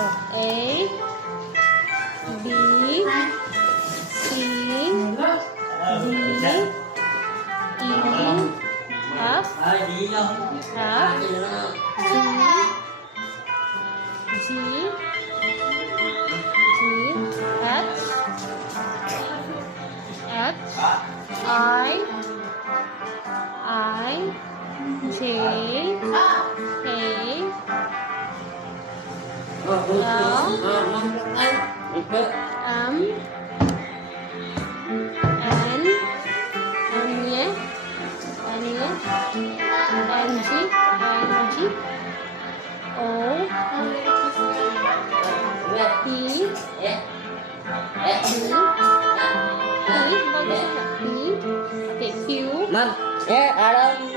A, B, C, D, E, F, G, H, I, J, K, L, M, N, O, P, Q, Ma'am, Adam